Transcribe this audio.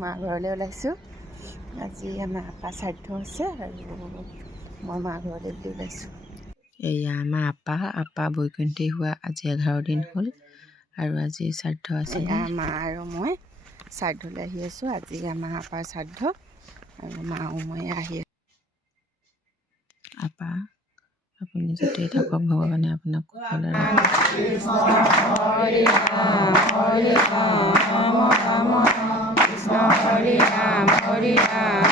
মা ঘৰলৈ ওলাইছোঁ। আজি আমাৰ আপা শ্ৰাদ্ধ আছে আৰু মই মা ঘৰলৈ বুলি ওলাইছোঁ। এয়া আমাৰ আপা বৈকুণ্ঠী হোৱা আজি 11 দিন হ'ল আৰু আজি শ্ৰাদ্ধ আছে। মা আৰু মই শ্ৰাদ্ধলৈ আহি আছোঁ। আজি আমাৰ আপাৰ শ্ৰাদ্ধ আৰু মা আৰু মই আহি আছোঁ। আপা আপুনি য'তেই থাকক ভগৱানে আপোনাক কুশলে ৰাখক। হৰি ৰাম হৰি ৰাম ৰাম ৰাম কৃষ্ণ হৰি ৰাম